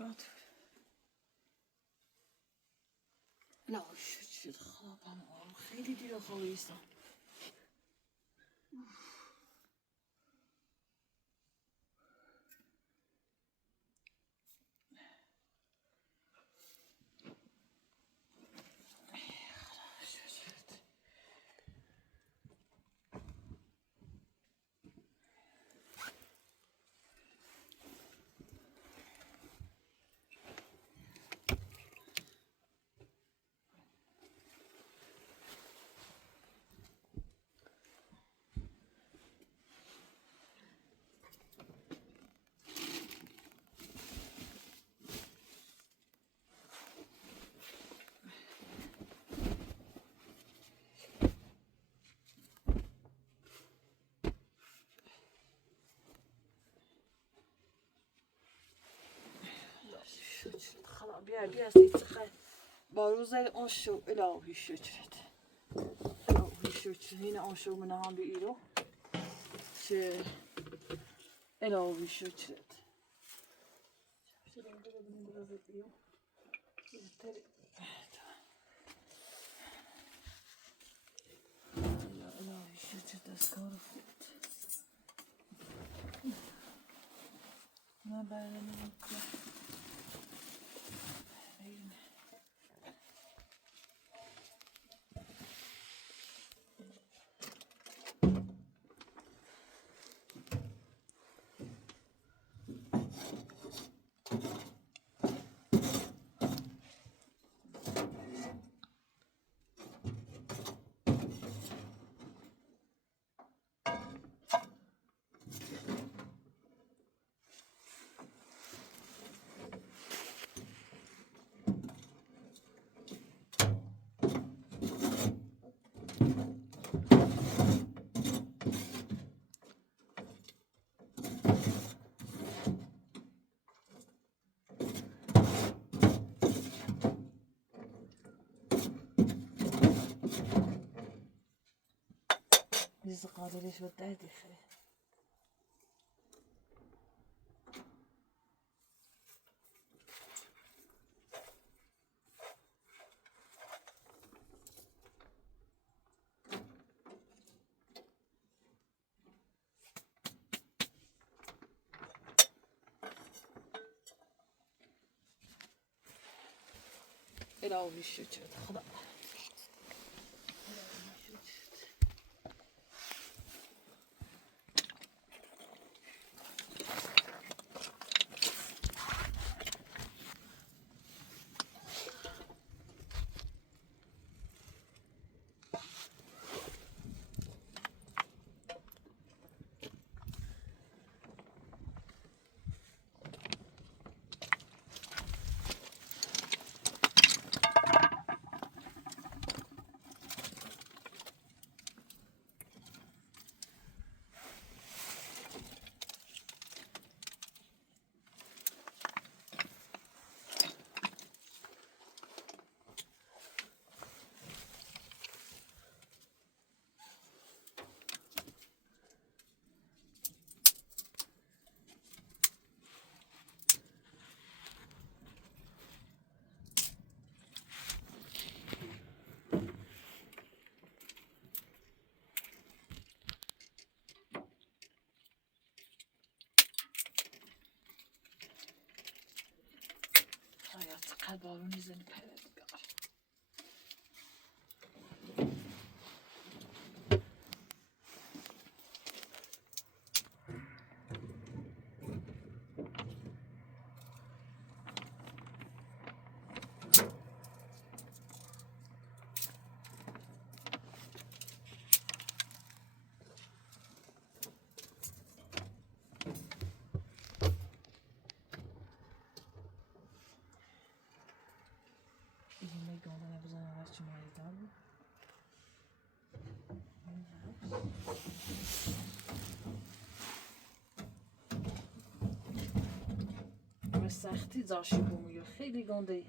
نمیاد. لا شد خوابم خیلی دیر خوابیستم. خلاص بیا سیتخه با روزه اون شو الهی شکرت الهی شکرت هین اون شو منه هم بیرو چه الهی شکرت الهی شکرت دستکار خود نه برای نمیکنم بیز قادرش بود دردی خیلی الهی شکرت خدا hayat kalbinin izini peyredik. به سختی زاشی بومیو خیلی گنده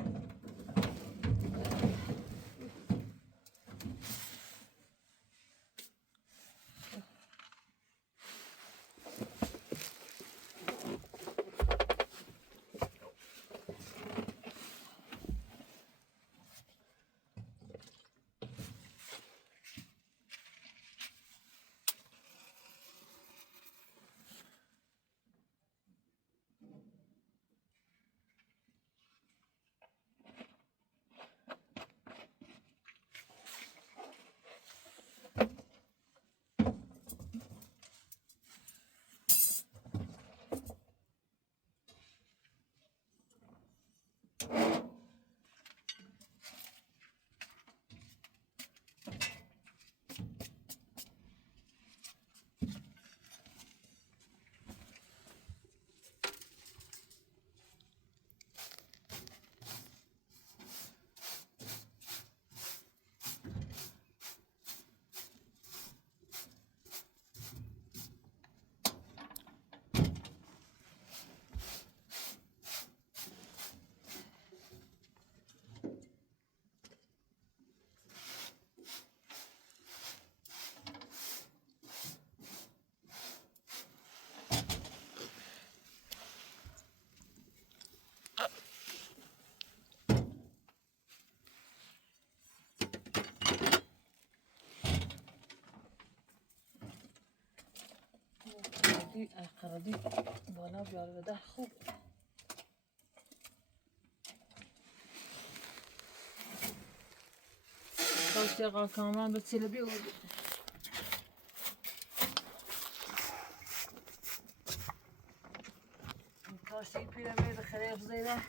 قرادی بالا بیاره بده خوب. کاشتی کاملا به چیله بیوردی. کاشتی پیرامید خریف زیده.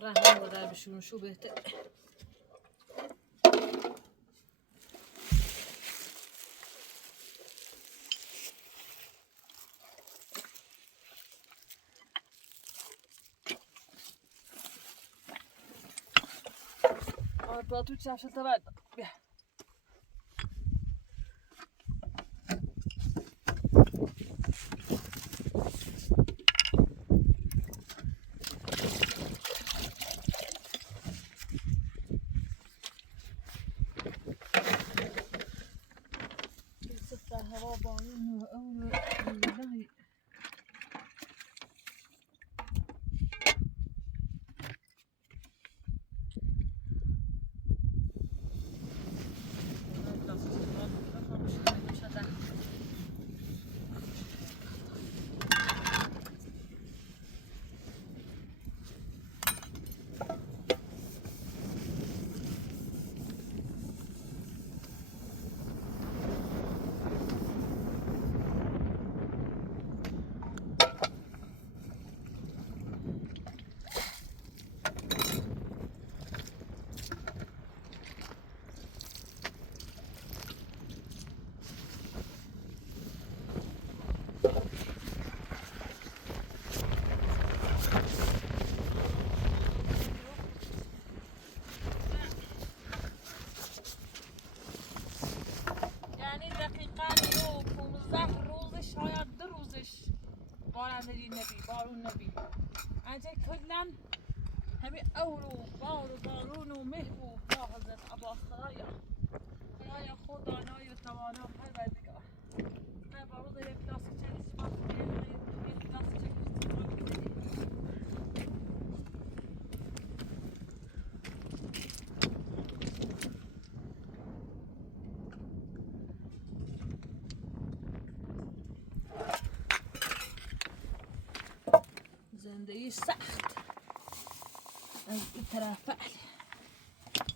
راه رو در بشون شو بهتر. با تو چشم تا بعد بیا. هوا بارون و اول والله بارون نبی انجا کلن همین بارون و مه و حضرت ابا خدایا خود دانای و توانا هر بردگاه هر بارو یک پلاستیک چلیزی ما یک پلاستیک زندگی سخت از این طرف فعل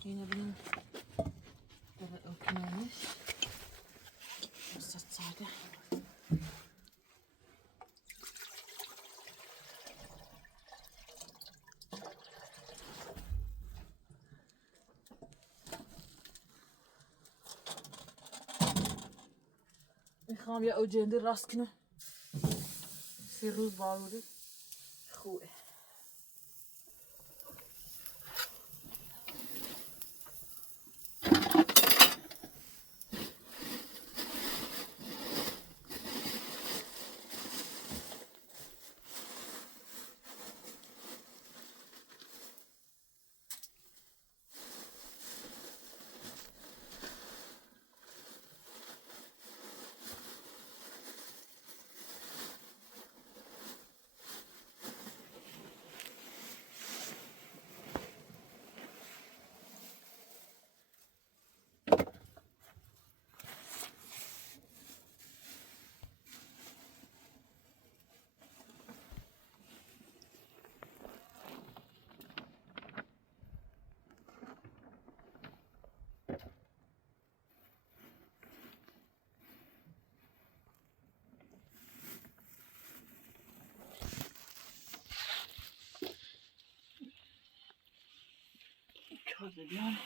اینو ببینیم در اوکنانش مستد ساده میخوام یه اوجنده راست کنم 3 روز بارودی خوبه تازه بیان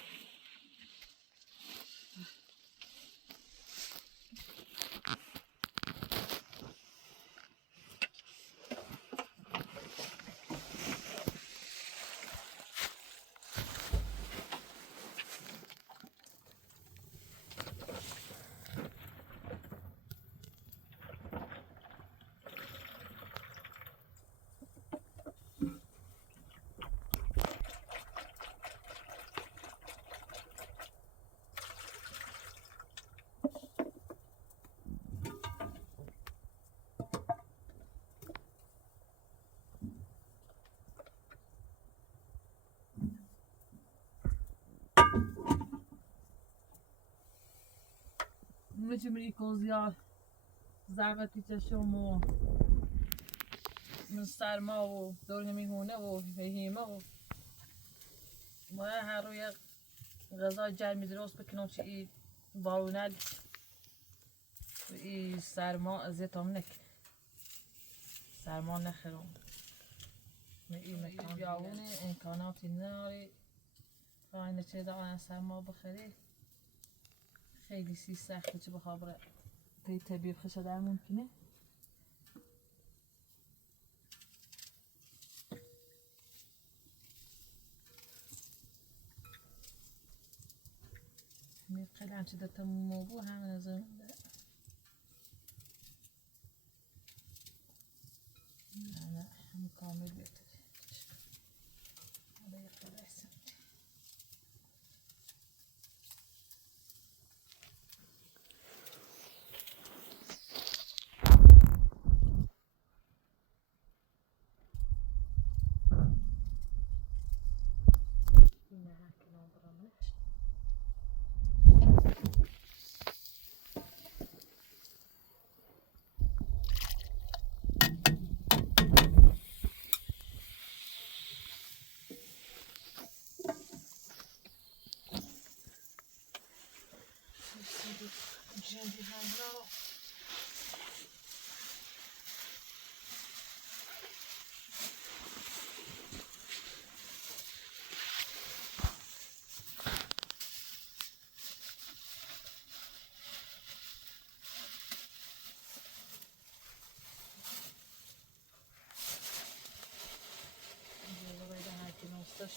میتونی کوزیا زحمتی چشم و من سرما و دور میهونه و هیمه و باید هر روی غذا جرمی درست بکنم چه ای بارونل و ای سرما ازیت هم نکن سرما نخرم ای مکان بیاونه امکاناتی نداری خواهی چه دارن سرما بخری خیلی سخته چه بخواه بره پی طبیب خشه در ممکنه خیلی همچه دتا موبو همه نظر ده نه همه کامل بیتر حالا یک قرص جندي هاندرا يلا بعد هاكي نوصش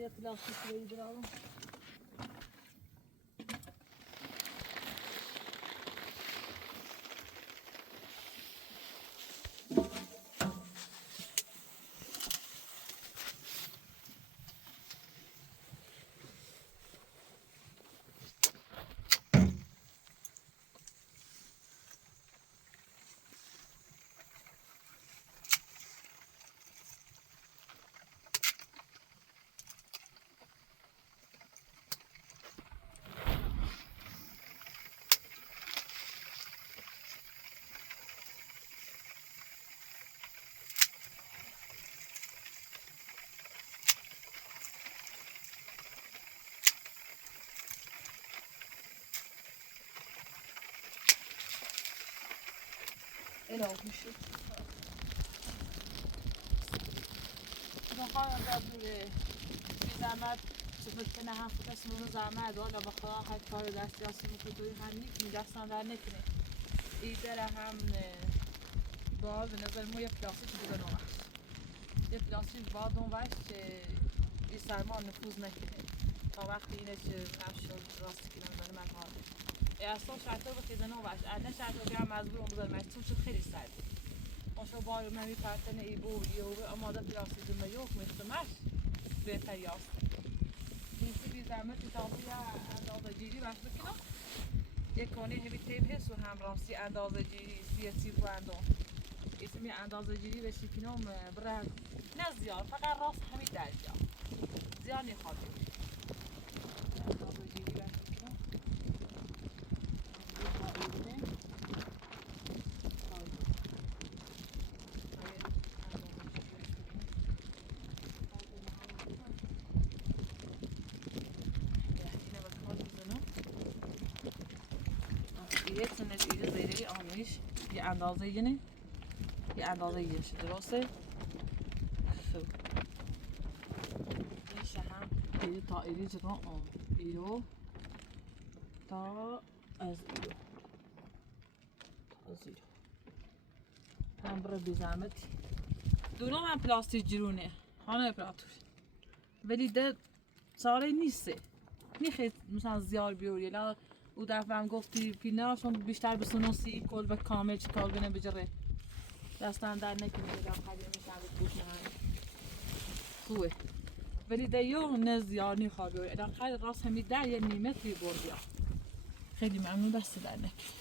يا بلاستيك ويدراو الهی شد بخواهم ببوره بی زحمت چطور که نه هفت قسمونو زحمت والا بخواه هر کار دستی هستی مکتوی هم نیکنی دستان در نکنه ایدر هم با به نظر ما یه پلاستیک بوده نوش یه پلاستیک با دونوش این سرما نفوذ نکنه تا وقتی اینه که نشد راستی که نمیدانه من حاله اصلا شرطه بخیزه نوش نه شرطه که هم مزبور اون بذار مشتون شد خیلی سرده اونشو بار منوی پرتن ای بود یه آماده پلاستیک میوک میستمش بهتر یاست نیستی بی زحمت تابوی اندازه جیری بش بکنم یک کنه همی تیب هست و هم راستی اندازه جیری سیاسی و اندام اسمی اندازه جیری بشی کنم برای نه زیاد فقط راست همی درجا زیاد نخواد اندازه جیری بش بکنم یه تونه دیگه زیره آمیش یه اندازه اینه یه اندازه یه شده درسته خب میشه هم دیگه تا ایری جدا آم ایرو تا از ایرو تا از ایرو هم برای بیزمتی دونو هم پلاستیک جرونه خانه اپراتور ولی ده ساله نیسته میخواد مثلا زیار بیوری لا او دفعه هم گفتی پیناشون بیشتر به سنوسی کلبه کامل چی کلبه نبجره دستان در نکنه در قدیم میشن به پوش نهانی خوبه ولی ده یو نه زیار نیخواه بیوری در خیلی راست همی در یه نیمتری بردیا خیلی ممنون دست در نکنه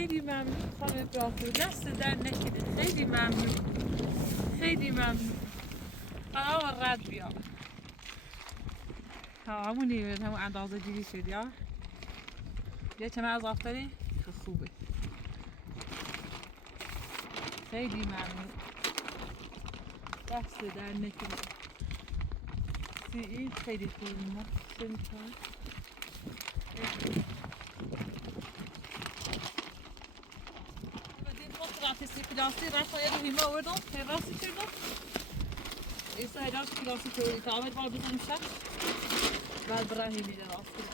خیلی ممنون خانه برافور دست در نکنه خیلی ممنون خیلی ممنون آقا رد بیا همونی همون اندازه جیری شد یه چمه از آفتاری خوبه خیلی ممنون دست در نکنه این خیلی خوبی ما سنتان Plastik rafta ya da hima orada terrası şurada. İsa helal plastik öyle tamir var bizim şey. Ben Ibrahim'i de rastım.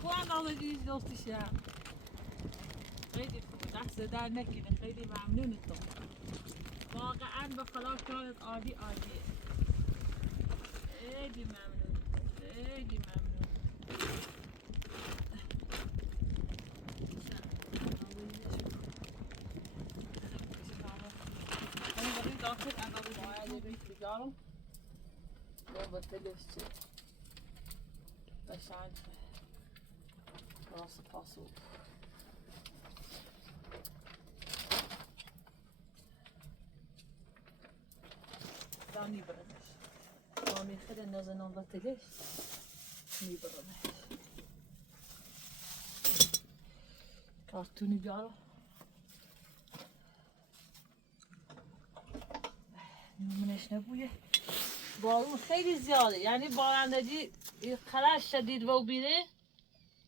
خو اندازه دوست شم خیلی خوب دست در نکنه خیلی ممنونتون واقعا به خدا کارت عالی عالیه خیلی ممنون خیلی ممنون داخل اندازه باید بگیرم یا بتلش چه قشنگ راست پاسو دا میبرمش با میخیل نزنان بتلش میبرمش کارتونی بیارم نمونش نبویه بارون خیلی زیاده یعنی بارندگی خیلی شدید و بیره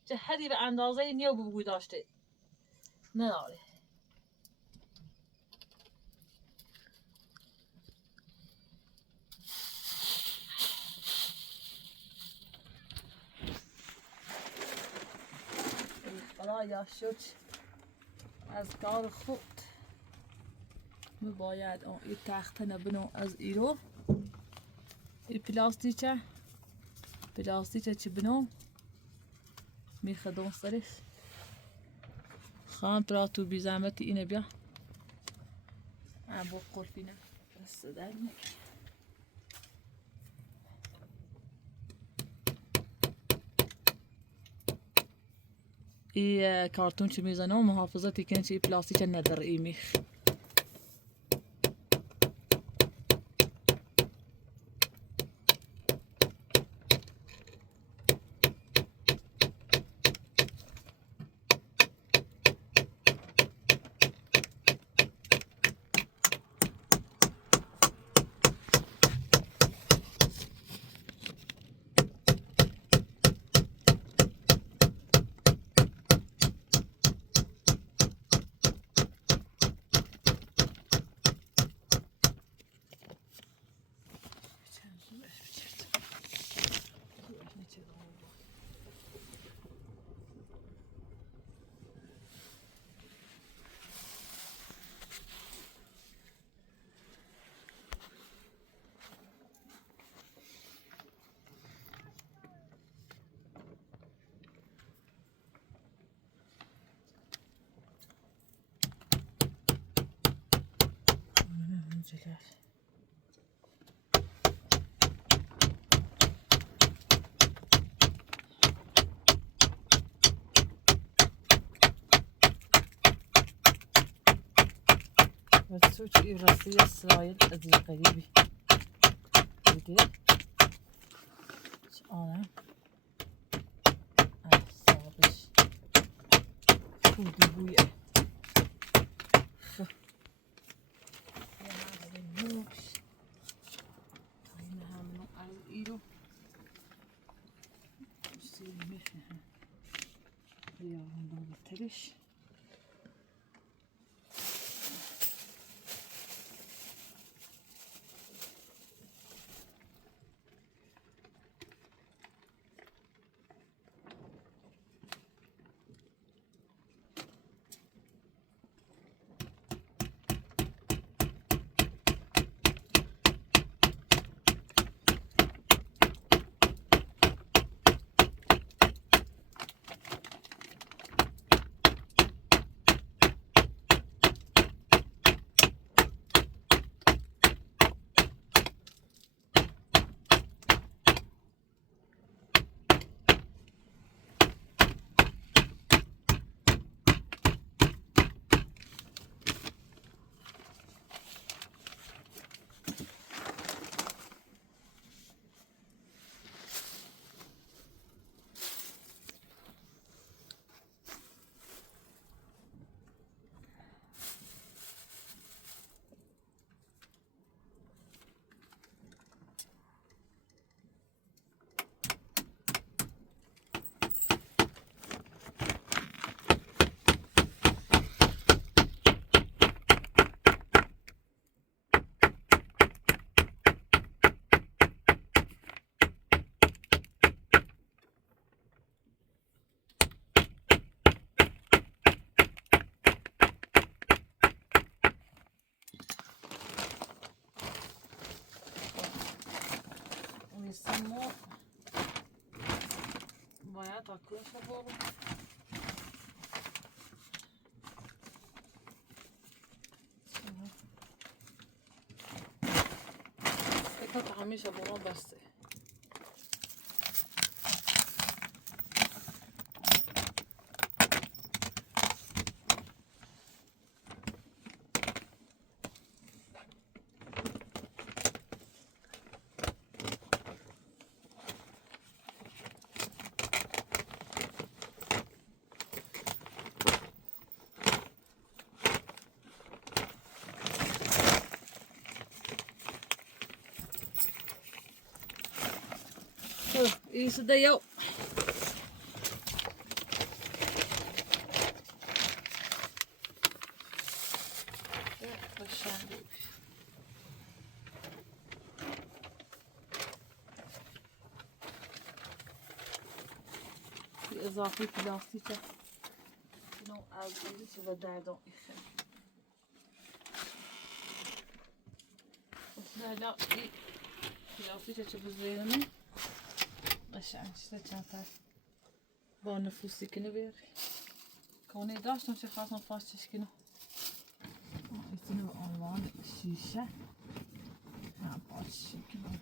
جهتی به اندازه نیو بگوی داشته نداره. خدایا شد از کار خود می باید این تخته نبنو از ایرو این پلاستیکه چی بنو میخدون سرش خواهم ترا تو بی زحمتی اینه بیا با قلفینه دست در نکی ای کارتون چی میزنه محافظتی کنه چی پلاستیک نداره ای میخ بتسويت إيراسية إسرائيل أدي قريبي بدي أنا صابش خودي بويا يا هذا النوش هنا هم على إيده بصير مفهم يا هذا بترش سمو باید تاکوش برو فکر همیشه برو بسته Isso daí eu اضافه پلاستیکه اینو از این چیزا دردم ایخه حالا این پلاستیکه چه بزرگمه قشنگ شده چند تا با نفوسی کنه بیاری کنه داشتم چه خواستم فاشتش کنه ایتونه به عنوان شیشه باشه کنه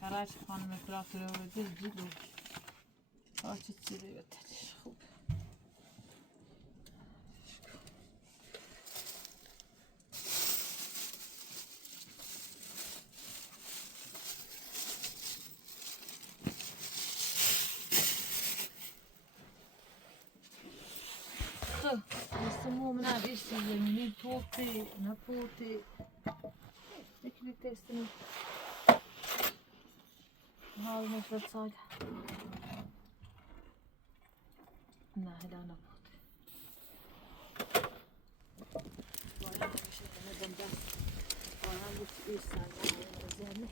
قرارش خانم فراخ رو بده دیدو آچه چیزی بترش خوب من عادش زمینی توتی نپوتی یکی تستیم حال نفرت ساده نه هلا نپوتی باید همیشه کنه دست باید بود ایش سرده زمین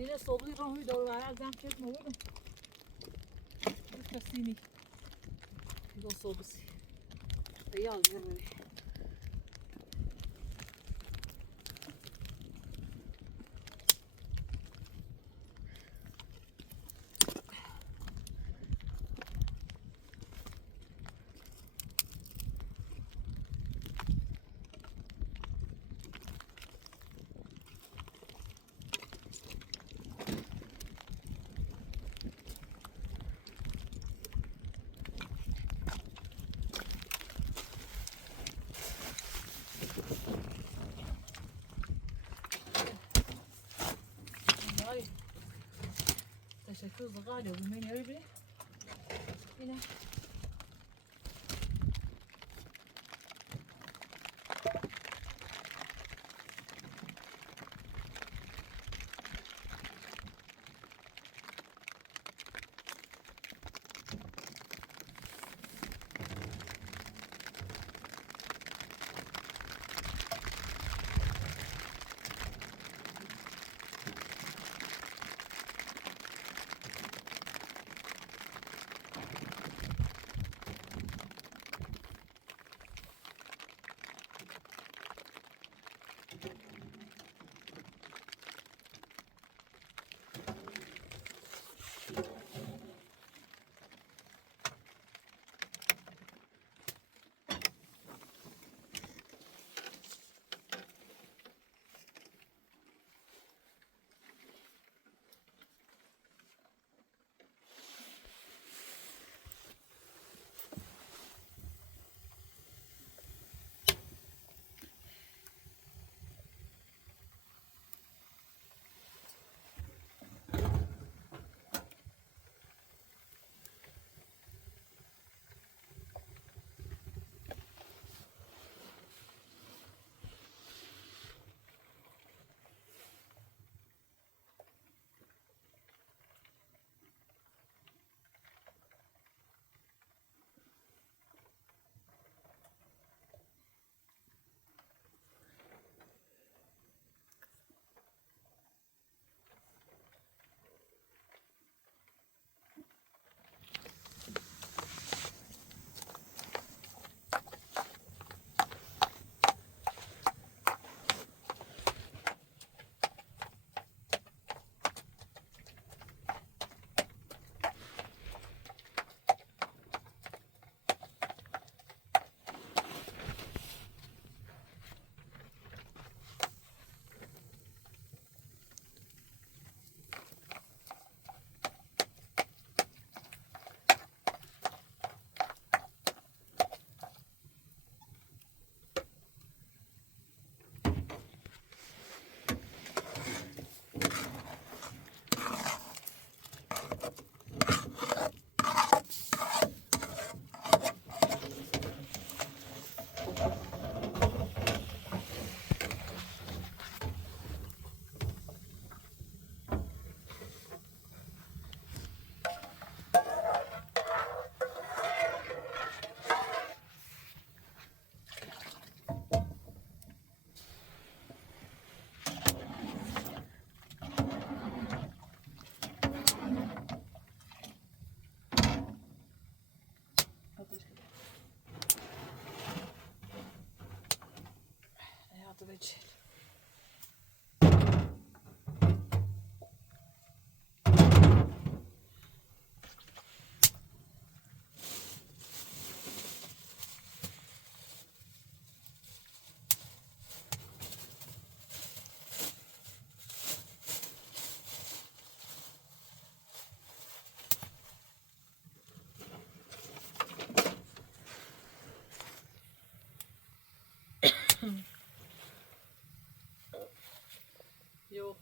اینه صبحی رو روی دور برای ازم چیز نبودم کسی نی دو صبحی بیال بروی تشکر زغاله ومن يربي هنا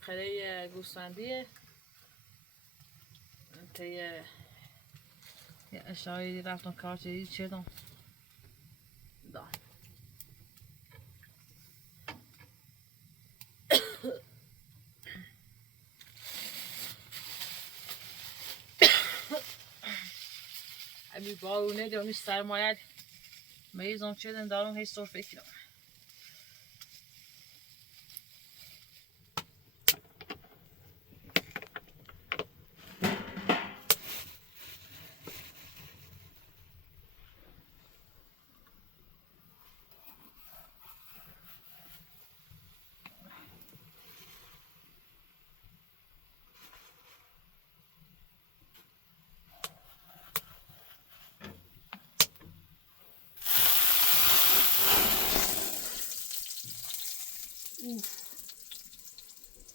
خیلی گوسفندیه تا یه اشتایی رفتم کارچه چه دام دا امی بارونه دارمیش سرمایه میزم چه دن دارم هی سر فکرم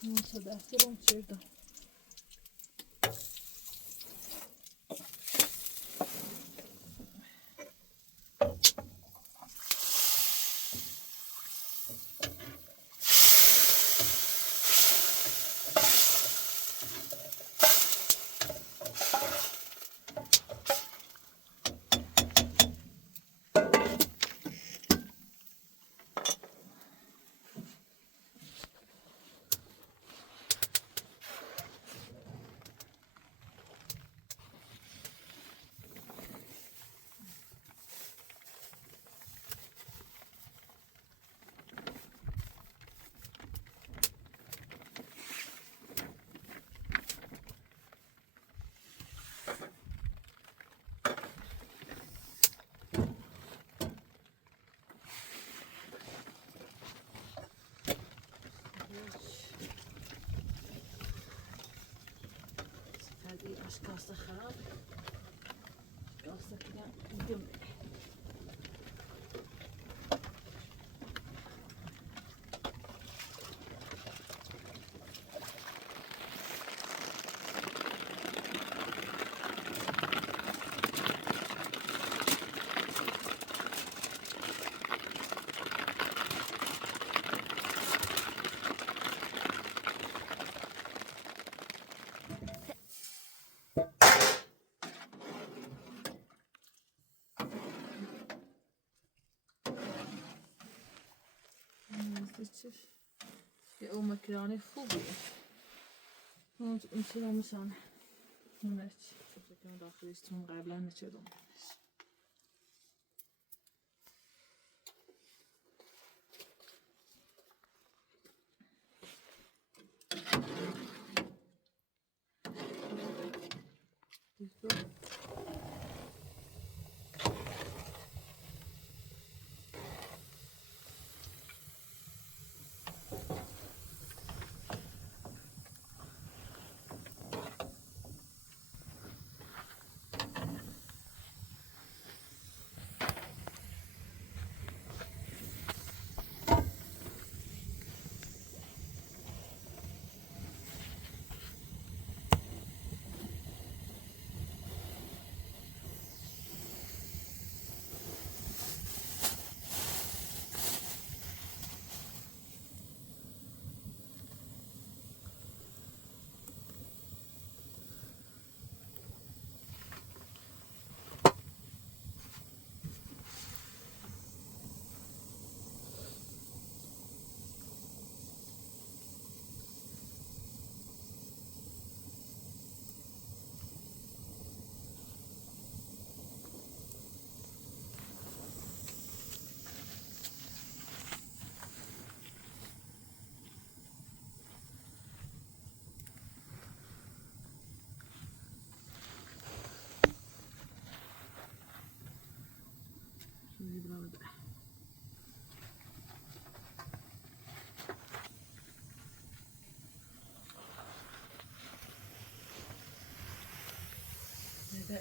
نوسه دفترم چردم هذه أشخاص خراب أشخاص كده دم یه او مکرانه خوبیه اون چرا میشن اونش فکرم داخلشتون قبلا نچدم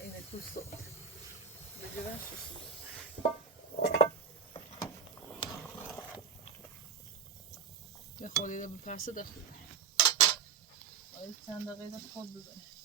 اینه تو صبح بجرن شو یه خودی رو بپرسه دخل چند دقیقه خود بزنه